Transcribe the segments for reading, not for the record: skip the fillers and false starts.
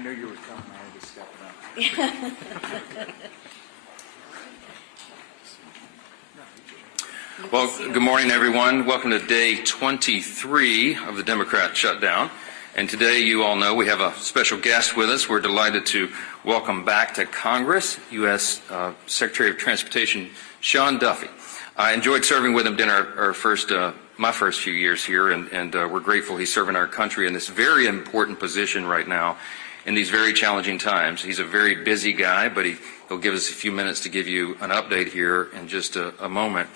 knew you were coming. I had to step down. Well, good morning, everyone. Welcome to day 23 of the Democrat shutdown. And today, you all know, we have a special guest with us. We're delighted to welcome back to Congress U.S. Secretary of Transportation Sean Duffy. I enjoyed serving with him during my first few years here, and we're grateful he's serving our country in this very important position right now in these very challenging times. He's a very busy guy, but he'll give us a few minutes to give you an update here in just a moment.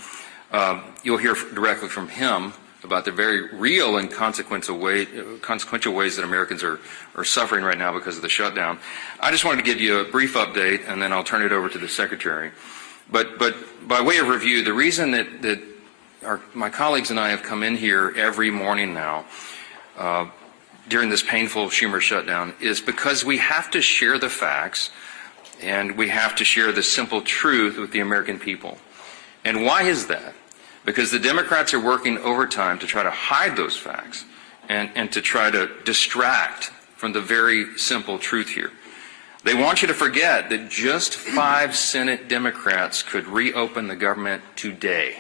You'll hear directly from him about the very real and consequential ways that Americans are suffering right now because of the shutdown. I just wanted to give you a brief update, and then I'll turn it over to the Secretary. But by way of review, the reason that my colleagues and I have come in here every morning now during this painful Schumer shutdown is because we have to share the facts and we have to share the simple truth with the American people. And why is that? Because the Democrats are working overtime to try to hide those facts and to try to distract from the very simple truth here. They want you to forget that just 5 Senate Democrats could reopen the government today.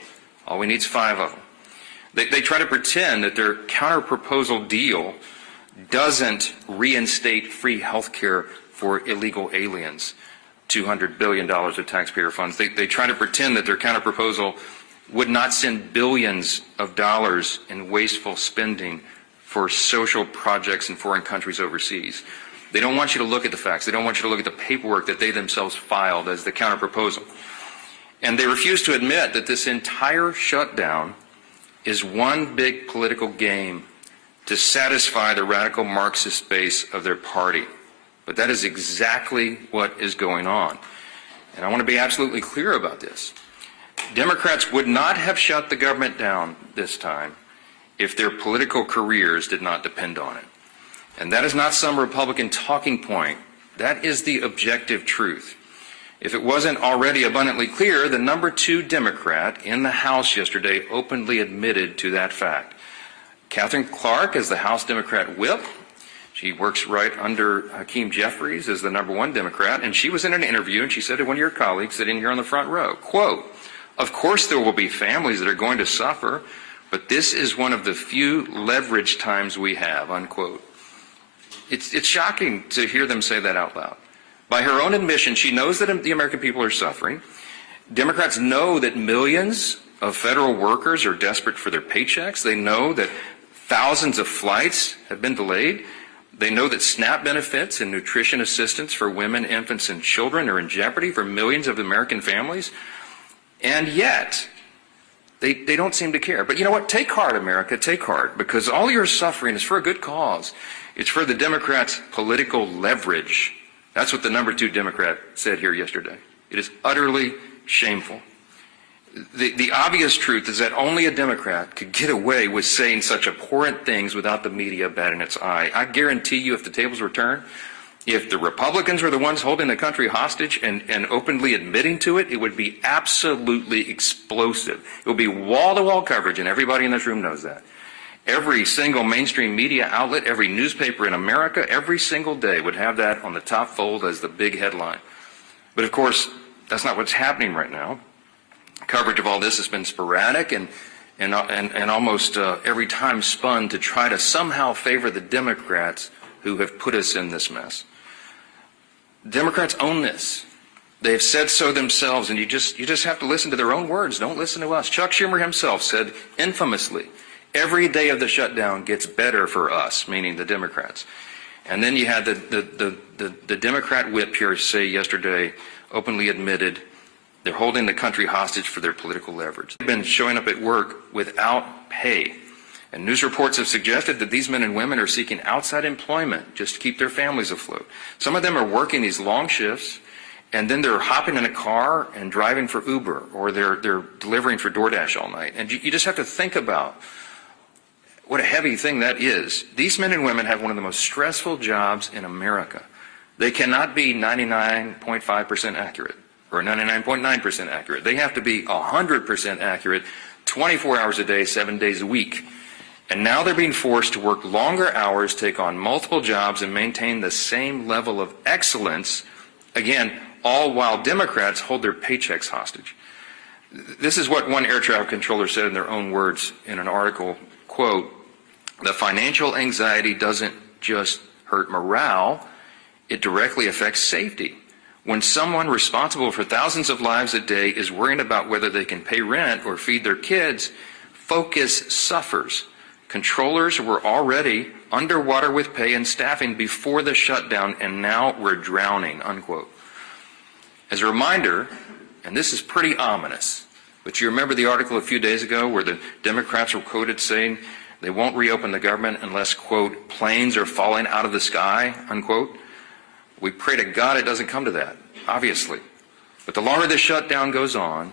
All we need is 5 of them. They try to pretend that their counter-proposal deal doesn't reinstate free health care for illegal aliens, $200 billion of taxpayer funds. They try to pretend that their counter-proposal would not send billions of dollars in wasteful spending for social projects in foreign countries overseas. They don't want you to look at the facts. They don't want you to look at the paperwork that they themselves filed as the counter-proposal. And they refuse to admit that this entire shutdown is one big political game to satisfy the radical Marxist base of their party. But that is exactly what is going on. And I want to be absolutely clear about this. Democrats would not have shut the government down this time if their political careers did not depend on it. And that is not some Republican talking point. That is the objective truth. If it wasn't already abundantly clear, the number 2 Democrat in the House yesterday openly admitted to that fact. Katherine Clark is the House Democrat whip. She works right under Hakeem Jeffries as the number 1 Democrat, and she was in an interview and she said to one of your colleagues sitting here on the front row, quote, "Of course there will be families that are going to suffer, but this is one of the few leverage times we have," unquote. It's shocking to hear them say that out loud. By her own admission, she knows that the American people are suffering. Democrats know that millions of federal workers are desperate for their paychecks. They know that thousands of flights have been delayed. They know that SNAP benefits and nutrition assistance for women, infants, and children are in jeopardy for millions of American families. And yet, they don't seem to care. But you know what? Take heart, America. Take heart. Because all your suffering is for a good cause. It's for the Democrats' political leverage. That's what the number 2 Democrat said here yesterday. It is utterly shameful. The obvious truth is that only a Democrat could get away with saying such abhorrent things without the media batting its eye. I guarantee you, if the tables were turned, if the Republicans were the ones holding the country hostage and openly admitting to it, it would be absolutely explosive. It would be wall-to-wall coverage, and everybody in this room knows that. Every single mainstream media outlet, every newspaper in America, every single day would have that on the top fold as the big headline. But of course, that's not what's happening right now. Coverage of all this has been sporadic and almost every time spun to try to somehow favor the Democrats who have put us in this mess. Democrats own this. They have said so themselves, and you just have to listen to their own words. Don't listen to us. Chuck Schumer himself said infamously, "Every day of the shutdown gets better for us," meaning the Democrats. And then you had the Democrat whip here say yesterday, openly admitted, they're holding the country hostage for their political leverage. They've been showing up at work without pay. And news reports have suggested that these men and women are seeking outside employment just to keep their families afloat. Some of them are working these long shifts, and then they're hopping in a car and driving for Uber, or they're delivering for DoorDash all night. And you just have to think about what a heavy thing that is. These men and women have one of the most stressful jobs in America. They cannot be 99.5% accurate or 99.9% accurate. They have to be 100% accurate 24 hours a day, 7 days a week. And now they're being forced to work longer hours, take on multiple jobs, and maintain the same level of excellence, again, all while Democrats hold their paychecks hostage. This is what one air traffic controller said in their own words in an article, quote, "The financial anxiety doesn't just hurt morale, it directly affects safety. When someone responsible for thousands of lives a day is worrying about whether they can pay rent or feed their kids, focus suffers. Controllers were already underwater with pay and staffing before the shutdown, and now we're drowning," unquote. As a reminder, and this is pretty ominous, but you remember the article a few days ago where the Democrats were quoted saying they won't reopen the government unless, quote, "planes are falling out of the sky," unquote? We pray to God it doesn't come to that, obviously. But the longer the shutdown goes on,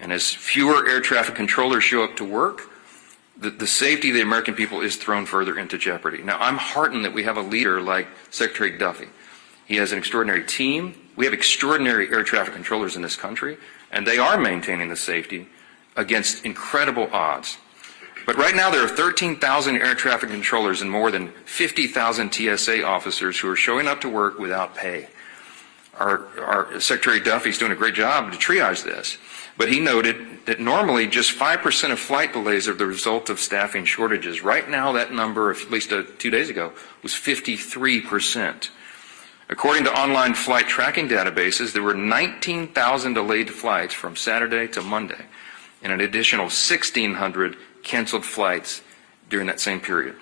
and as fewer air traffic controllers show up to work, the safety of the American people is thrown further into jeopardy. Now, I'm heartened that we have a leader like Secretary Duffy. He has an extraordinary team. We have extraordinary air traffic controllers in this country, and they are maintaining the safety against incredible odds. But right now there are 13,000 air traffic controllers and more than 50,000 TSA officers who are showing up to work without pay. Our Secretary Duffy is doing a great job to triage this, but he noted that normally just 5% of flight delays are the result of staffing shortages. Right now that number, at least 2 days ago, was 53%. According to online flight tracking databases, there were 19,000 delayed flights from Saturday to Monday, and an additional 1,600 canceled flights during that same period.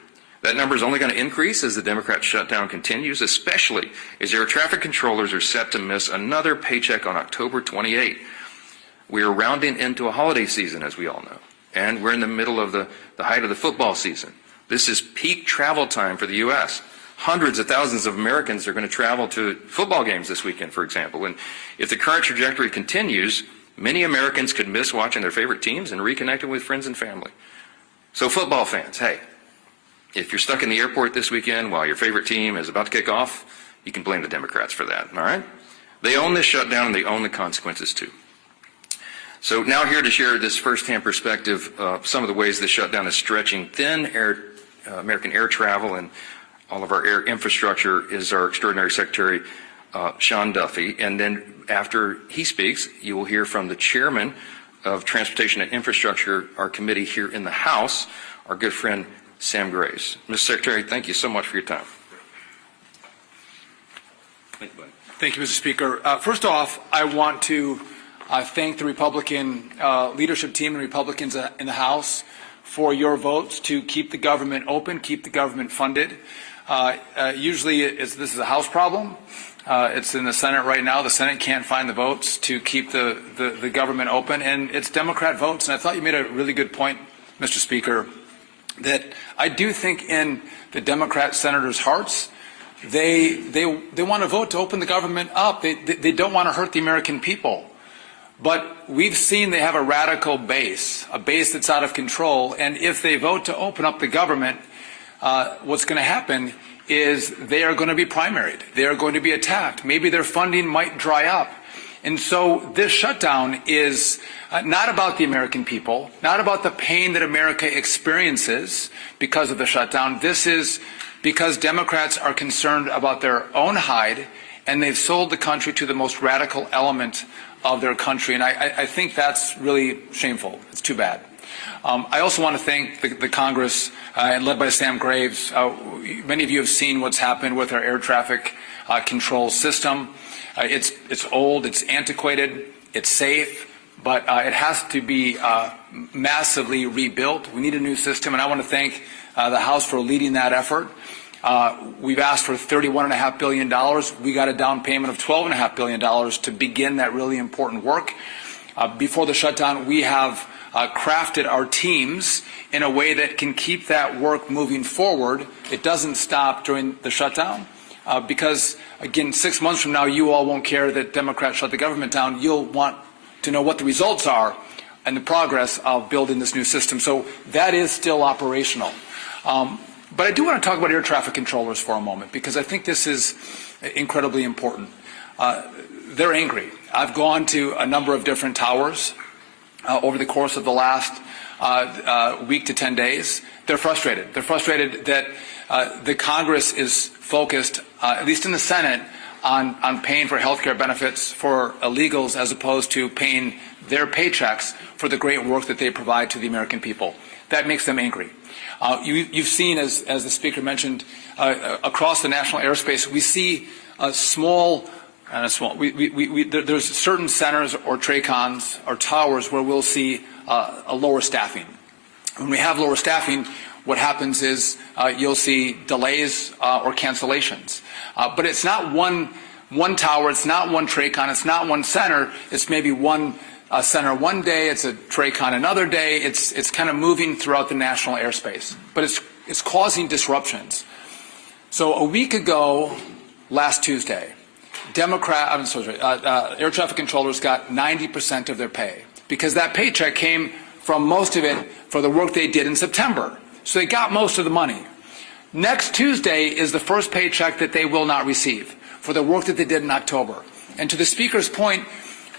That number is only going to increase as the Democrat shutdown continues, especially as air traffic controllers are set to miss another paycheck on October 28. We are rounding into a holiday season, as we all know, and we're in the middle of the height of the football season. This is peak travel time for the U.S. Hundreds of thousands of Americans are going to travel to football games this weekend, for example. And if the current trajectory continues, many Americans could miss watching their favorite teams and reconnecting with friends and family. So football fans, hey, if you're stuck in the airport this weekend while your favorite team is about to kick off, you can blame the Democrats for that, all right? They own this shutdown and they own the consequences too. So now here to share this firsthand perspective, some of the ways this shutdown is stretching thin American air travel and all of our air infrastructure is our extraordinary Secretary, Sean Duffy. And then after he speaks, you will hear from the chairman of Transportation and Infrastructure, our committee here in the House, our good friend Sam Graves. Mr. Secretary, thank you so much for your time. Thank you, Mr. Speaker. First off, I want to thank the Republican leadership team and Republicans in the House for your votes to keep the government open, keep the government funded. Usually this is a House problem. It's in the Senate right now. The Senate can't find the votes to keep the government open, and it's Democrat votes. And I thought you made a really good point, Mr. Speaker, that I do think in the Democrat senators' hearts, they want to vote to open the government up. They don't want to hurt the American people. But we've seen they have a radical base, a base that's out of control. And if they vote to open up the government, what's going to happen is they are going to be primaried. They are going to be attacked. Maybe their funding might dry up. And so this shutdown is not about the American people, not about the pain that America experiences because of the shutdown. This is because Democrats are concerned about their own hide, and they've sold the country to the most radical element of their country. And I think that's really shameful. It's too bad. I also want to thank the Congress, and led by Sam Graves. Many of you have seen what's happened with our air traffic control system. It's old, it's antiquated, it's safe, but it has to be massively rebuilt. We need a new system, and I want to thank the House for leading that effort. We've asked for $31.5 billion. We got a down payment of $12.5 billion to begin that really important work. Before the shutdown, we have crafted our teams in a way that can keep that work moving forward. It doesn't stop during the shutdown because, again, 6 months from now, you all won't care that Democrats shut the government down. You'll want to know what the results are and the progress of building this new system. So that is still operational. But I do want to talk about air traffic controllers for a moment because I think this is incredibly important. They're angry. I've gone to a number of different towers over the course of the last week to 10 days. They're frustrated. They're frustrated that the Congress is focused, at least in the Senate, on paying for health care benefits for illegals as opposed to paying their paychecks for the great work that they provide to the American people. That makes them angry. You've seen, as the Speaker mentioned, across the national airspace, we see there's certain centers or TRACONs or towers where we'll see a lower staffing. When we have lower staffing, what happens is you'll see delays or cancellations. But it's not one tower, it's not one TRACON, it's not one center, it's maybe one center one day, it's a TRACON another day, it's kind of moving throughout the national airspace. But it's causing disruptions. So a week ago, last Tuesday, air traffic controllers got 90% of their pay because that paycheck came from most of it for the work they did in September. So they got most of the money. Next Tuesday is the first paycheck that they will not receive for the work that they did in October. And to the Speaker's point,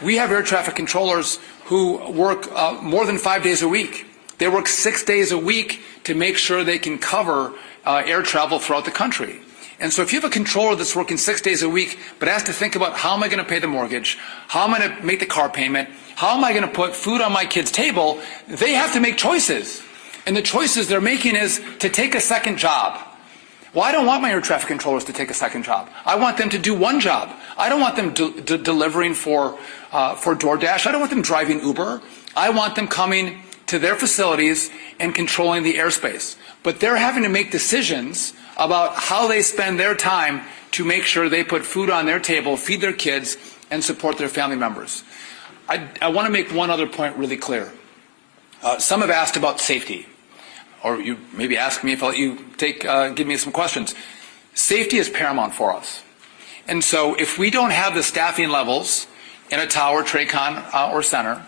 we have air traffic controllers who work more than 5 days a week. They work 6 days a week to make sure they can cover air travel throughout the country. And so if you have a controller that's working 6 days a week but has to think about how am I going to pay the mortgage, how am I going to make the car payment, how am I going to put food on my kid's table, they have to make choices. And the choices they're making is to take a second job. Well, I don't want my air traffic controllers to take a second job. I want them to do one job. I don't want them delivering for DoorDash. I don't want them driving Uber. I want them coming to their facilities and controlling the airspace. But they're having to make decisions about how they spend their time to make sure they put food on their table, feed their kids, and support their family members. I want to make one other point really clear. Some have asked about safety, or you maybe ask me if I'll let you give me some questions. Safety is paramount for us. And so if we don't have the staffing levels in a tower, TRACON, or center,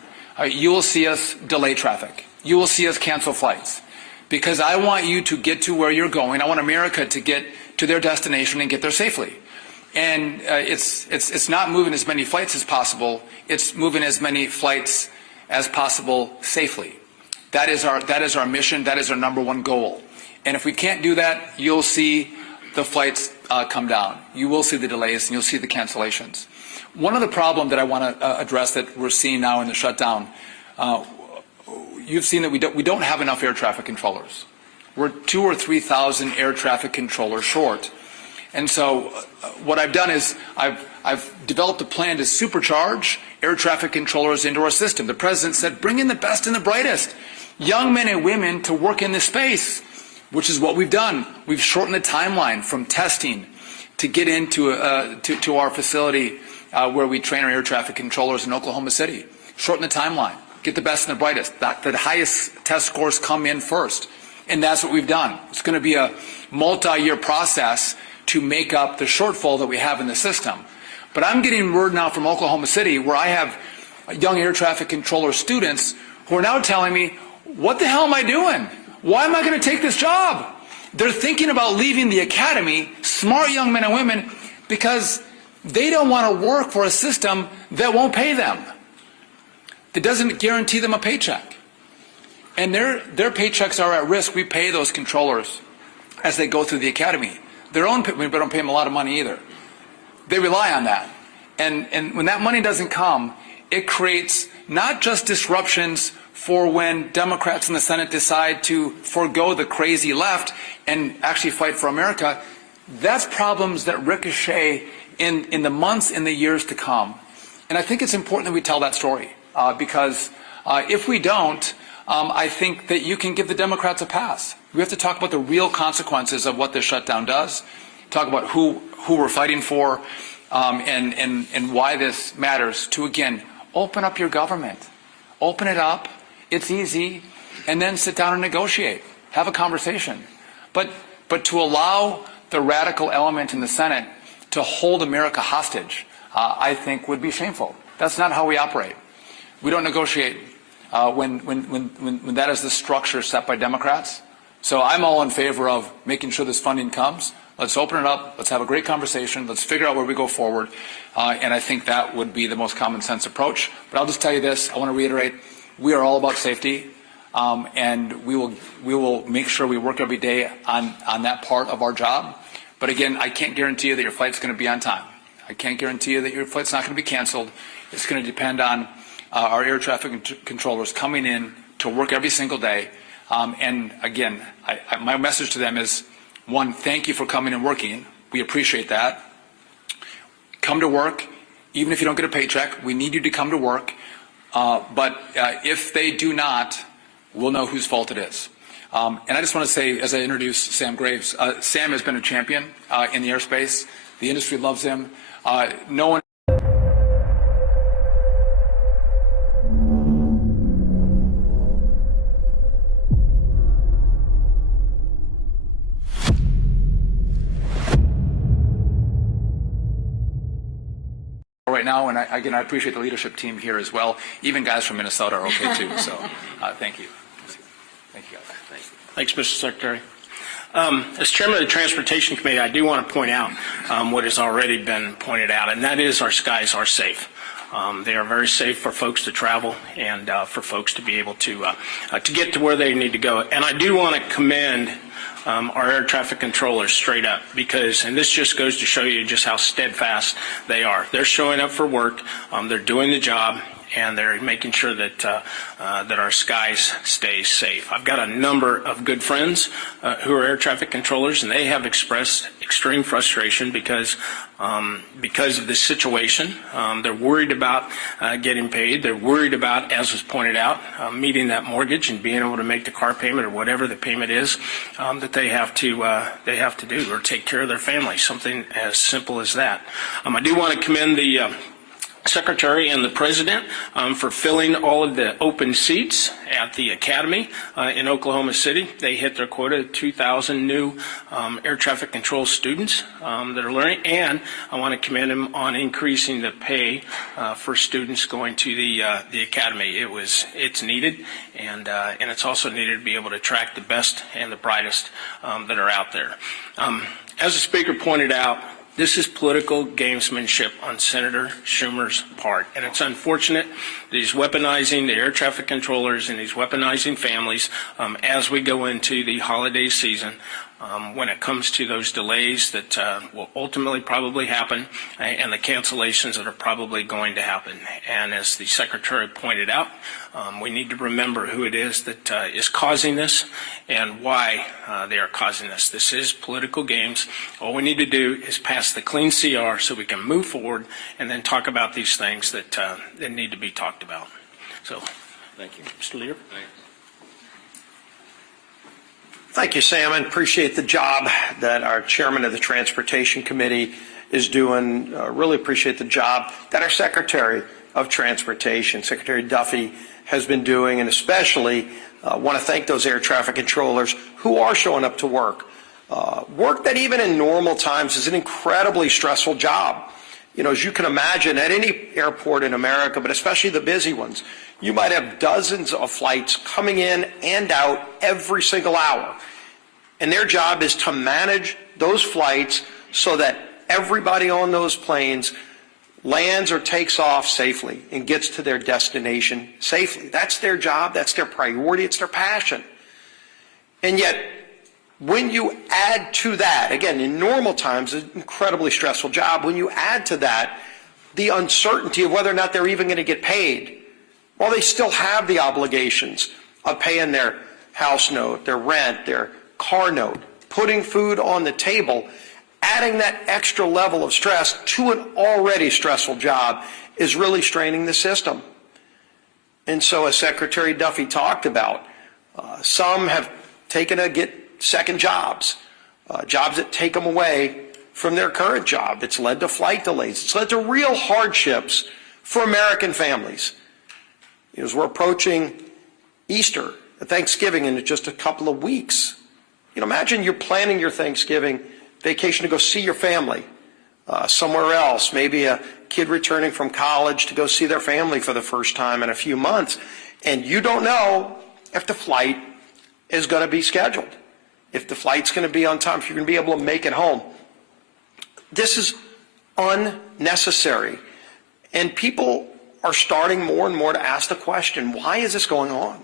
you will see us delay traffic. You will see us cancel flights. Because I want you to get to where you're going. I want America to get to their destination and get there safely. And it's not moving as many flights as possible. It's moving as many flights as possible safely. That is our mission. That is our number one goal. And if we can't do that, you'll see the flights come down. You will see the delays and you'll see the cancellations. One other problem that I want to address that we're seeing now in the shutdown, you've seen that we don't have enough air traffic controllers. We're 2,000 or 3,000 air traffic controllers short. And so what I've done is I've developed a plan to supercharge air traffic controllers into our system. The President said, bring in the best and the brightest, young men and women to work in this space, which is what we've done. We've shortened the timeline from testing to get into to our facility where we train our air traffic controllers in Oklahoma City. Shorten the timeline. Get the best and the brightest. The highest test scores come in first. And that's what we've done. It's going to be a multi-year process to make up the shortfall that we have in the system. But I'm getting word now from Oklahoma City where I have young air traffic controller students who are now telling me, what the hell am I doing? Why am I going to take this job? They're thinking about leaving the academy, smart young men and women, because they don't want to work for a system that won't pay them, that doesn't guarantee them a paycheck. And their paychecks are at risk. We pay those controllers as they go through the academy. We don't pay them a lot of money either. They rely on that. And when that money doesn't come, it creates not just disruptions for when Democrats in the Senate decide to forego the crazy left and actually fight for America. That's problems that ricochet in the months and the years to come. And I think it's important that we tell that story because if we don't, I think that you can give the Democrats a pass. We have to talk about the real consequences of what this shutdown does, talk about who we're fighting for, and why this matters to, again, open up your government. Open it up. It's easy. And then sit down and negotiate. Have a conversation. But to allow the radical element in the Senate to hold America hostage, I think would be shameful. That's not how we operate. We don't negotiate when that is the structure set by Democrats. So I'm all in favor of making sure this funding comes. Let's open it up. Let's have a great conversation. Let's figure out where we go forward. And I think that would be the most common sense approach. But I'll just tell you this. I want to reiterate, we are all about safety. and we will make sure we work every day on that part of our job. But again, I can't guarantee you that your flight's going to be on time. I can't guarantee you that your flight's not going to be canceled. It's going to depend on our air traffic controllers coming in to work every single day. And again, my message to them is, one, thank you for coming and working. We appreciate that. Come to work. Even if you don't get a paycheck, we need you to come to work. But if they do not, we'll know whose fault it is. And I just want to say, as I introduce Sam Graves, Sam has been a champion in the airspace. The industry loves him. No one. Right now, and again, I appreciate the leadership team here as well. Even guys from Minnesota are okay too. So, thank you. Thank you, guys. Thanks, Mr. Secretary. As chairman of the Transportation Committee, I do want to point out what has already been pointed out, and that is our skies are safe. They are very safe for folks to travel and for folks to be able to get to where they need to go. And I do want to commend our air traffic controllers straight up, because, and this just goes to show you just how steadfast they are. They're showing up for work, they're doing the job, and they're making sure that that our skies stay safe. I've got a number of good friends who are air traffic controllers, and they have expressed extreme frustration because of this situation. They're worried about getting paid. They're worried about, as was pointed out, meeting that mortgage and being able to make the car payment or whatever the payment is that they have to do, or take care of their family. Something as simple as that. I do want to commend the Secretary and the President for filling all of the open seats at the Academy in Oklahoma City. They hit their quota of 2,000 new air traffic control students that are learning, and I want to commend them on increasing the pay for students going to the Academy. It's needed, and it's also needed to be able to attract the best and the brightest that are out there. As the Speaker pointed out, this is political gamesmanship on Senator Schumer's part, and it's unfortunate that he's weaponizing the air traffic controllers and he's weaponizing families as we go into the holiday season. When it comes to those delays that will ultimately probably happen, and the cancellations that are probably going to happen. And as the Secretary pointed out, we need to remember who it is that is causing this and why they are causing this. This is political games. All we need to do is pass the clean CR so we can move forward and then talk about these things that need to be talked about. So, thank you. Mr. Leader. Thank you, Sam, and appreciate the job that our chairman of the Transportation Committee is doing. Really appreciate the job that our Secretary of Transportation, Secretary Duffy, has been doing, and especially want to thank those air traffic controllers who are showing up to work. Work that even in normal times is an incredibly stressful job. You know, as you can imagine, at any airport in America, but especially the busy ones, you might have dozens of flights coming in and out every single hour. And their job is to manage those flights so that everybody on those planes lands or takes off safely and gets to their destination safely. That's their job, that's their priority, it's their passion. And yet, when you add to that, again, in normal times, an incredibly stressful job, when you add to that the uncertainty of whether or not they're even going to get paid, well, they still have the obligations of paying their house note, their rent, their car note, putting food on the table. Adding that extra level of stress to an already stressful job is really straining the system. And so, as Secretary Duffy talked about, some have taken to get second jobs, jobs that take them away from their current job. It's led to flight delays. It's led to real hardships for American families. As we're approaching Easter, Thanksgiving in just a couple of weeks, imagine you're planning your Thanksgiving vacation to go see your family somewhere else, maybe a kid returning from college to go see their family for the first time in a few months, and you don't know if the flight is going to be scheduled, if the flight's going to be on time, if you're going to be able to make it home. This is unnecessary, and people are starting more and more to ask the question, why is this going on?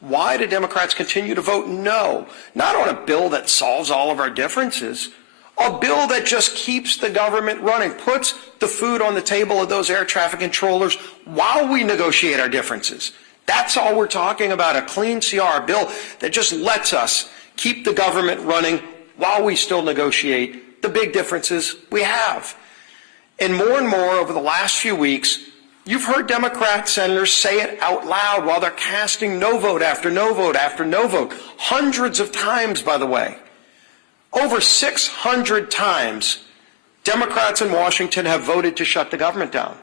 Why do Democrats continue to vote no? Not on a bill that solves all of our differences, a bill that just keeps the government running, puts the food on the table of those air traffic controllers while we negotiate our differences. That's all we're talking about, a clean CR, a bill that just lets us keep the government running while we still negotiate the big differences we have. And more over the last few weeks, you've heard Democrat senators say it out loud while they're casting no vote after no vote after no vote. Hundreds of times, by the way. Over 600 times, Democrats in Washington have voted to shut the government down.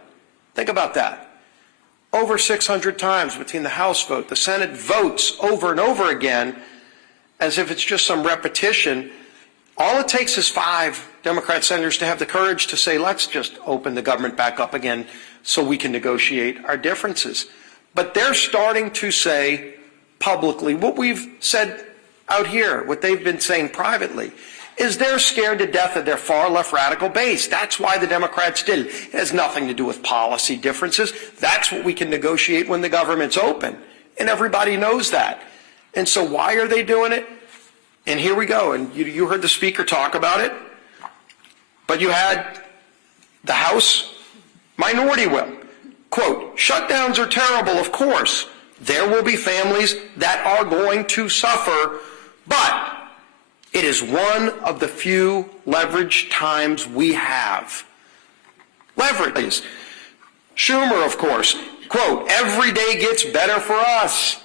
Think about that. Over 600 times between the House vote, the Senate votes over and over again as if it's just some repetition. All it takes is 5 Democrat senators to have the courage to say, let's just open the government back up again so we can negotiate our differences. But they're starting to say publicly what we've said out here, what they've been saying privately, is they're scared to death of their far left radical base. That's why the Democrats did it. It has nothing to do with policy differences. That's what we can negotiate when the government's open. And everybody knows that. And so why are they doing it? And here we go. And you heard the speaker talk about it. But you had the House minority whip. Quote, shutdowns are terrible, of course. There will be families that are going to suffer, but it is one of the few leverage times we have. Leverage. Schumer, of course, quote, every day gets better for us.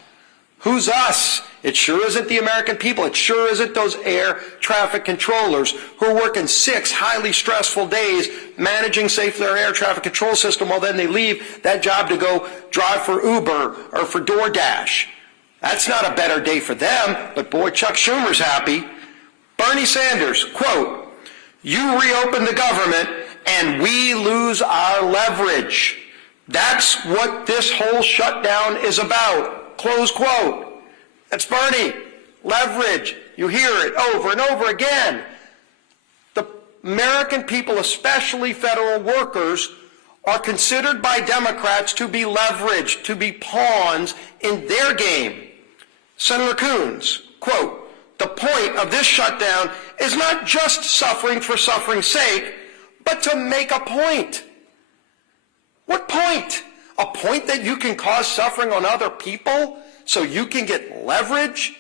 Who's us? It sure isn't the American people. It sure isn't those air traffic controllers who are working 6 highly stressful days managing safely our air traffic control system while then they leave that job to go drive for Uber or for DoorDash. That's not a better day for them, but boy, Chuck Schumer's happy. Bernie Sanders, quote, you reopen the government and we lose our leverage. That's what this whole shutdown is about, close quote. That's Bernie. Leverage. You hear it over and over again. The American people, especially federal workers, are considered by Democrats to be leveraged, to be pawns in their game. Senator Coons, quote, the point of this shutdown is not just suffering for suffering's sake, but to make a point. What point? A point that you can cause suffering on other people so you can get leverage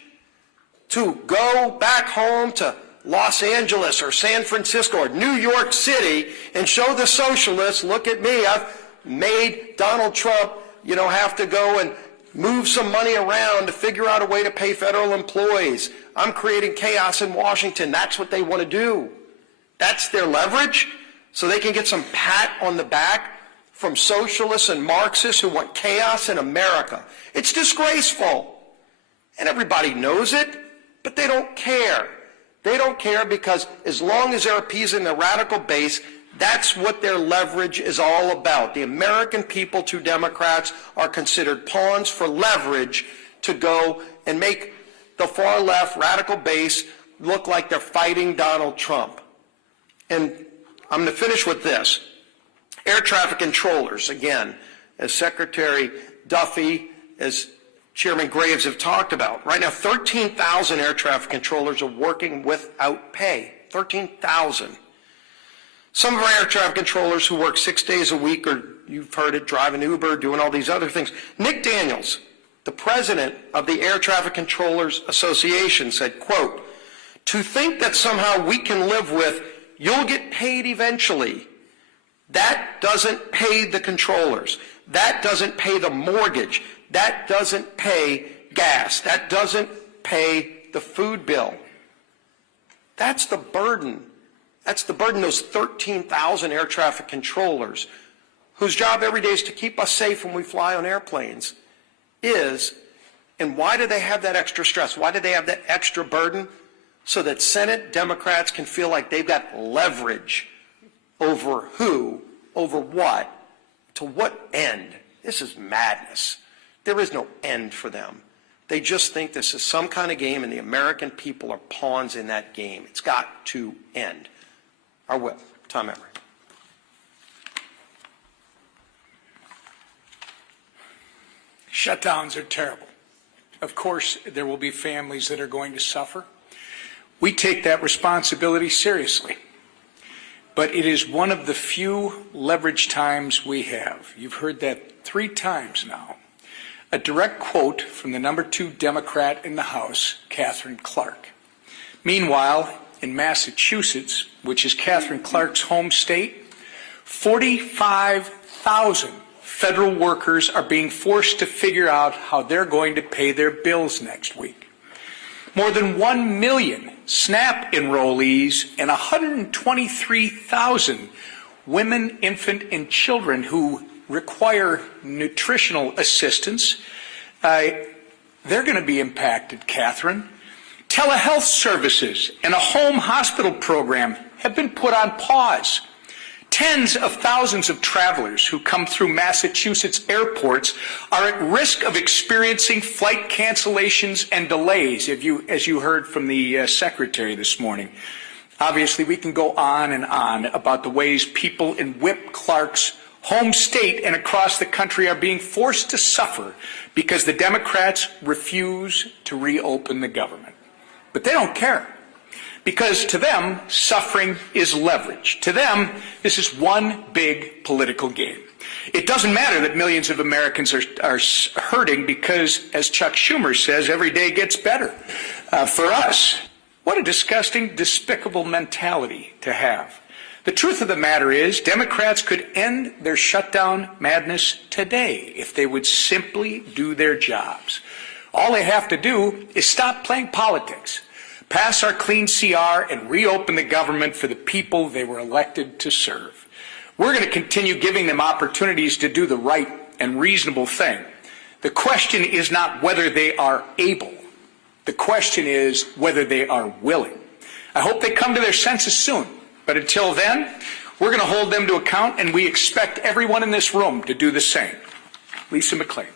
to go back home to Los Angeles or San Francisco or New York City and show the socialists, look at me, I've made Donald Trump, have to go and move some money around to figure out a way to pay federal employees. I'm creating chaos in Washington. That's what they want to do. That's their leverage, so they can get some pat on the back from socialists and Marxists who want chaos in America. It's disgraceful. And everybody knows it, but they don't care. They don't care because as long as they're appeasing the radical base, that's what their leverage is all about. The American people to Democrats are considered pawns for leverage to go and make the far left radical base look like they're fighting Donald Trump. And I'm going to finish with this. Air traffic controllers, again, as Secretary Duffy, as Chairman Graves have talked about. Right now, 13,000 air traffic controllers are working without pay. 13,000. Some of our air traffic controllers who work 6 days a week, or you've heard it, driving Uber, doing all these other things. Nick Daniels, the president of the Air Traffic Controllers Association, said, quote, to think that somehow we can live with, you'll get paid eventually. That doesn't pay the controllers. That doesn't pay the mortgage. That doesn't pay gas. That doesn't pay the food bill. That's the burden. That's the burden, those 13,000 air traffic controllers, whose job every day is to keep us safe when we fly on airplanes, is, and why do they have that extra stress? Why do they have that extra burden? So that Senate Democrats can feel like they've got leverage over who, over what, to what end? This is madness. There is no end for them. They just think this is some kind of game and the American people are pawns in that game. It's got to end. Our whip, Tom Emery. Shutdowns are terrible. Of course, there will be families that are going to suffer. We take that responsibility seriously. But it is one of the few leverage times we have. You've heard that 3 times now. A direct quote from the number 2 Democrat in the House, Katherine Clark. Meanwhile, in Massachusetts, which is Katherine Clark's home state, 45,000 federal workers are being forced to figure out how they're going to pay their bills next week. More than 1 million SNAP enrollees and 123,000 women, infant, and children who require nutritional assistance, they're going to be impacted, Catherine. Telehealth services and a home hospital program have been put on pause. Tens of thousands of travelers who come through Massachusetts airports are at risk of experiencing flight cancellations and delays, as you heard from the Secretary this morning. Obviously, we can go on and on about the ways people in Whip Clark's home state and across the country are being forced to suffer because the Democrats refuse to reopen the government. But they don't care. Because to them, suffering is leverage. To them, this is one big political game. It doesn't matter that millions of Americans are hurting because, as Chuck Schumer says, every day gets better. For us, what a disgusting, despicable mentality to have. The truth of the matter is, Democrats could end their shutdown madness today if they would simply do their jobs. All they have to do is stop playing politics, pass our clean CR, and reopen the government for the people they were elected to serve. We're going to continue giving them opportunities to do the right and reasonable thing. The question is not whether they are able. The question is whether they are willing. I hope they come to their senses soon. But until then, we're going to hold them to account, and we expect everyone in this room to do the same. Lisa McClain.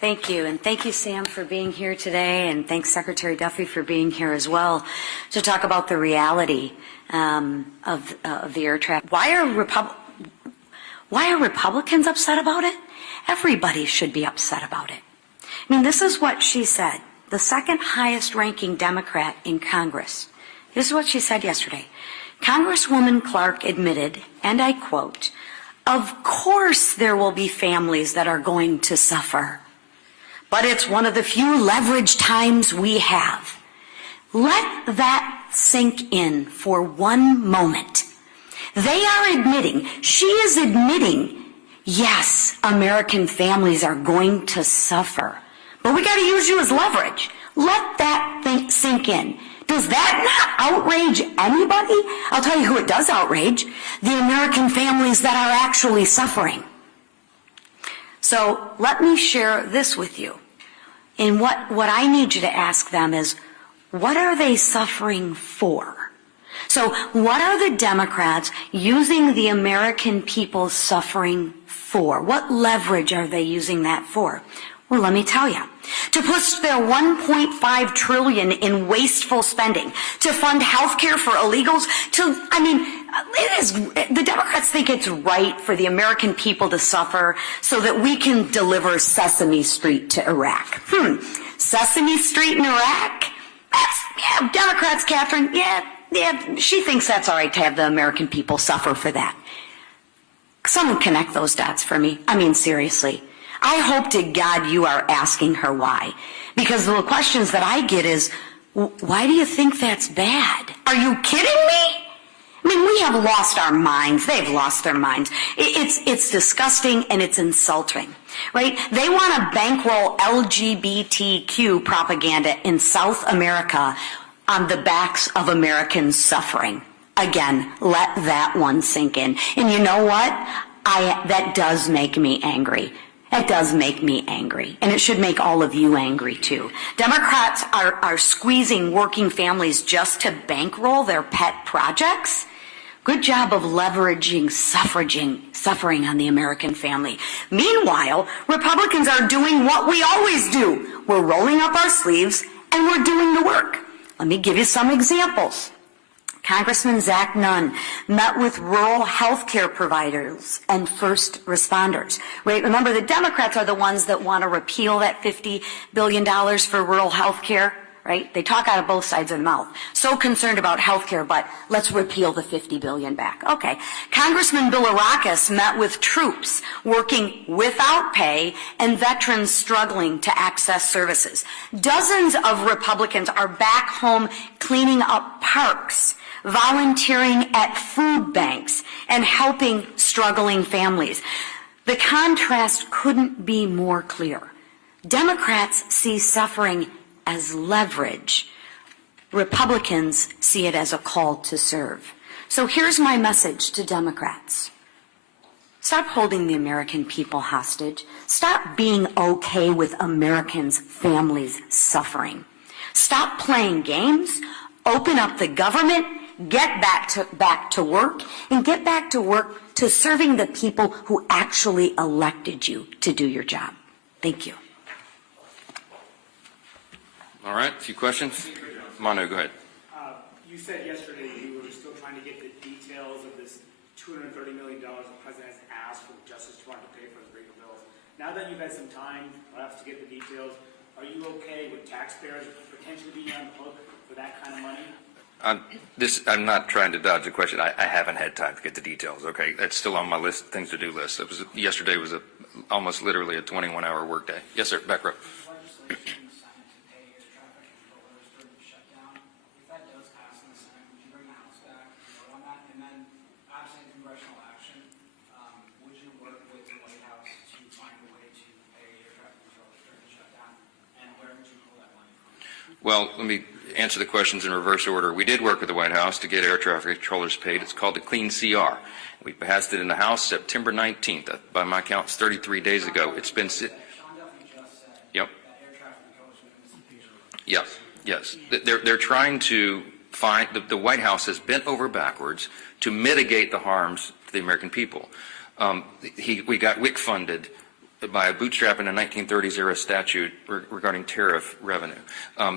Thank you, and thank you, Sam, for being here today, and thanks, Secretary Duffy, for being here as well to talk about the reality of the air traffic. Why are Republicans upset about it? Everybody should be upset about it. I mean, this is what she said, the second highest ranking Democrat in Congress. This is what she said yesterday. Congresswoman Clark admitted, and I quote, "Of course there will be families that are going to suffer. But it's one of the few leverage times we have." Let that sink in for one moment. They are admitting, she is admitting, yes, American families are going to suffer. But we got to use you as leverage. Let that thing sink in. Does that not outrage anybody? I'll tell you who it does outrage, the American families that are actually suffering. So let me share this with you. And what I need you to ask them is, what are they suffering for? So what are the Democrats using the American people suffering for? What leverage are they using that for? Well, let me tell you. To push their $1.5 trillion in wasteful spending, to fund health care for illegals, the Democrats think it's right for the American people to suffer so that we can deliver Sesame Street to Iraq. Sesame Street in Iraq? Democrats, Catherine, she thinks that's all right to have the American people suffer for that. Someone connect those dots for me. I mean, seriously. I hope to God you are asking her why. Because the questions that I get is, why do you think that's bad? Are you kidding me? I mean, we have lost our minds. They've lost their minds. It's disgusting and it's insulting, right? They want to bankroll LGBTQ propaganda in South America on the backs of Americans suffering. Again, let that one sink in. And you know what? That does make me angry. It does make me angry, and it should make all of you angry too. Democrats are squeezing working families just to bankroll their pet projects. Good job of leveraging suffering on the American family. Meanwhile, Republicans are doing what we always do. We're rolling up our sleeves and we're doing the work. Let me give you some examples. Congressman Zach Nunn met with rural health care providers and first responders. Right? Remember, the Democrats are the ones that want to repeal that $50 billion for rural health care. Right? They talk out of both sides of the mouth. So concerned about health care, but let's repeal the $50 billion back. Okay. Congressman Bilirakis met with troops working without pay and veterans struggling to access services. Dozens of Republicans are back home cleaning up parks, volunteering at food banks, and helping struggling families. The contrast couldn't be more clear. Democrats see suffering as leverage. Republicans see it as a call to serve. So here's my message to Democrats. Stop holding the American people hostage. Stop being okay with Americans' families suffering. Stop playing games. Open up the government. Get back to work, and get back to work to serving the people who actually elected you to do your job. Thank you. All right, a few questions. Manu, go ahead. You said yesterday you were still trying to get the details of this $230 million the president has asked for the Justice Department to pay for his legal bills. Now that you've had some time, perhaps, to get the details, are you okay with taxpayers potentially being on the hook for that kind of money? I'm not trying to dodge the question. I haven't had time to get the details. Okay, that's still on my list, things to do list. Yesterday was almost literally a 21-hour workday. Yes, sir. Back row. Well, let me answer the questions in reverse order. We did work with the White House to get air traffic controllers paid. It's called the Clean CR. We passed it in the House September 19th. By my count, it's 33 days ago. It's been... Yep. Yes, yes. They're trying to find... The White House has bent over backwards to mitigate the harms to the American people. We got WIC funded by a bootstrap in a 1930s era statute regarding tariff revenue.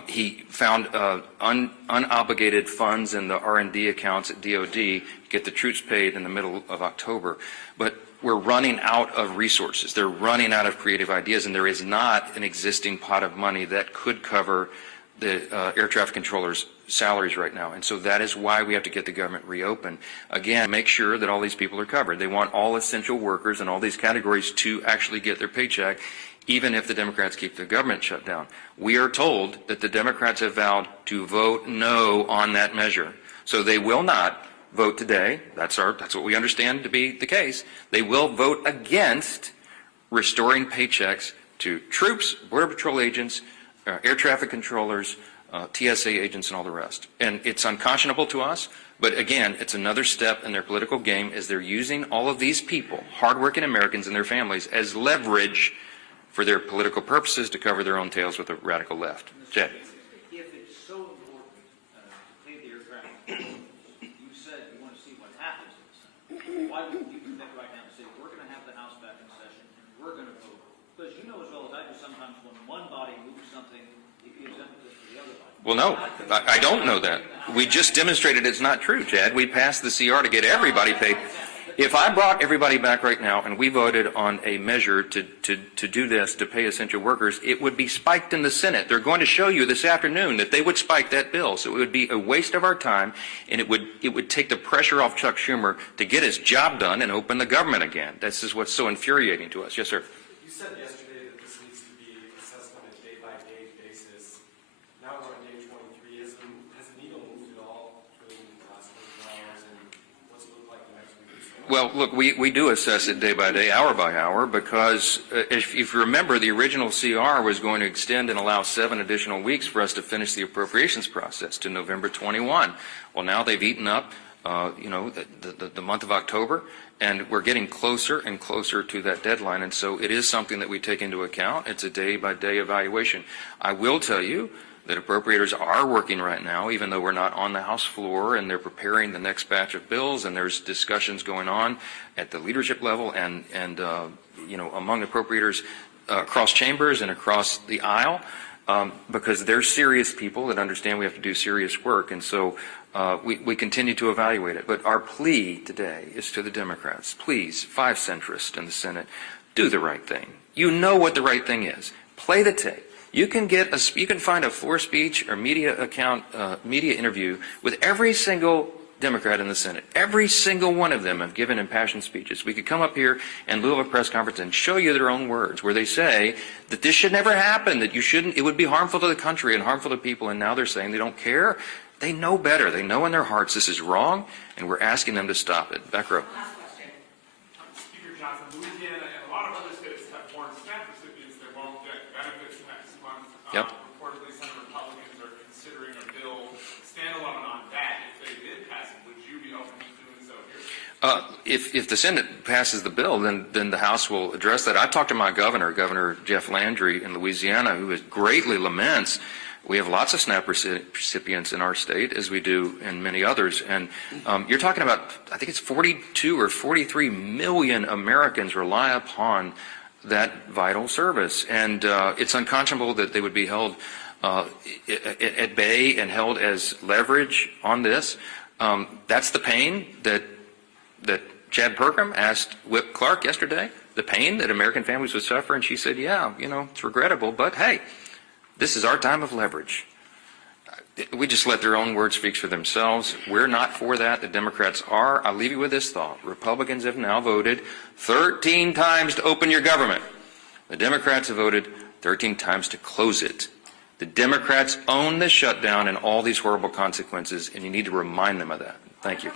He found unobligated funds in the R&D accounts at DOD to get the troops paid in the middle of October. But we're running out of resources. They're running out of creative ideas, and there is not an existing pot of money that could cover the air traffic controllers' salaries right now. And so that is why we have to get the government reopened. Again, make sure that all these people are covered. They want all essential workers and all these categories to actually get their paycheck, even if the Democrats keep the government shut down. We are told that the Democrats have vowed to vote no on that measure. So they will not vote today. That's what we understand to be the case. They will vote against restoring paychecks to troops, Border Patrol agents, air traffic controllers, TSA agents, and all the rest. And it's unconscionable to us, but again, it's another step in their political game as they're using all of these people, hardworking Americans and their families, as leverage for their political purposes to cover their own tails with the radical left. Jed. If it's so important to pay the air traffic controllers, you said you want to see what happens in the Senate. Why wouldn't you commit right now and say, we're going to have the House back in session and we're going to vote? Because you know as well as I do, sometimes when one body moves something, it gives emphasis to the other body. Well, no, I don't know that. We just demonstrated it's not true, Chad. We passed the CR to get everybody paid. If I brought everybody back right now and we voted on a measure to do this, to pay essential workers, it would be spiked in the Senate. They're going to show you this afternoon that they would spike that bill. So it would be a waste of our time, and it would take the pressure off Chuck Schumer to get his job done and open the government again. This is what's so infuriating to us. Yes, sir. You said yesterday that this needs to be assessed on a day-by-day basis. Now we're on day 23. Has the needle moved at all between the last 24 hours and what's it look like the next week or so? Well, look, we do assess it day by day, hour by hour, because if you remember, the original CR was going to extend and allow 7 additional weeks for us to finish the appropriations process to November 21. Well, now they've eaten up, the month of October, and we're getting closer and closer to that deadline, and so it is something that we take into account. It's a day-by-day evaluation. I will tell you that appropriators are working right now, even though we're not on the House floor, and they're preparing the next batch of bills, and there's discussions going on at the leadership level and among appropriators across chambers and across the aisle, because they're serious people that understand we have to do serious work. And so we continue to evaluate it. But our plea today is to the Democrats. Please, 5 centrists in the Senate, do the right thing. You know what the right thing is. Play the tape. You can find a floor speech or media interview with every single Democrat in the Senate. Every single one of them have given impassioned speeches. We could come up here in lieu of a press conference and show you their own words where they say that this should never happen, that it would be harmful to the country and harmful to people, and now they're saying they don't care. They know better. They know in their hearts this is wrong, and we're asking them to stop it. Back row. Last question. Speaker Johnson, Louisiana and a lot of other states have foreign SNAP recipients that won't get benefits next month. Yep. Reportedly, some Republicans are considering a bill standalone on that. If they did pass it, would you be open to doing so here? If the Senate passes the bill, then the House will address that. I talked to my governor, Governor Jeff Landry in Louisiana, who greatly laments. We have lots of SNAP recipients in our state, as we do in many others. And you're talking about, I think it's 42 or 43 million Americans rely upon that vital service. And it's unconscionable that they would be held at bay and held as leverage on this. That's the pain that Chad Pergram asked Whip Clark yesterday, the pain that American families would suffer. And she said, yeah, it's regrettable, but hey, this is our time of leverage. We just let their own words speak for themselves. We're not for that. The Democrats are. I'll leave you with this thought. Republicans have now voted 13 times to open your government. The Democrats have voted 13 times to close it. The Democrats own this shutdown and all these horrible consequences, and you need to remind them of that. Thank you.